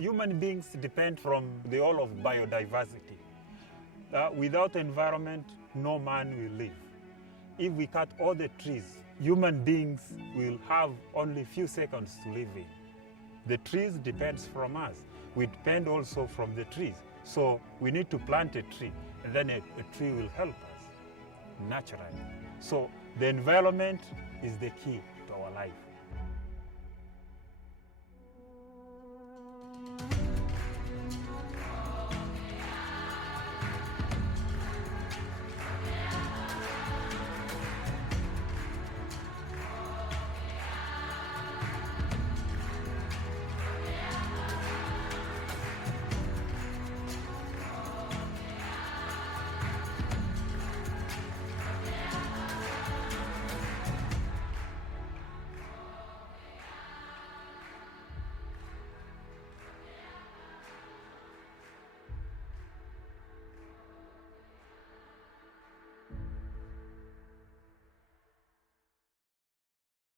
Human beings depend from the whole of biodiversity. Without environment, no man will live. If we cut all the trees, human beings will have only few seconds to live in. The trees depends from us. We depend also from the trees. So we need to plant a tree, and then a tree will help us naturally. So the environment is the key to our life.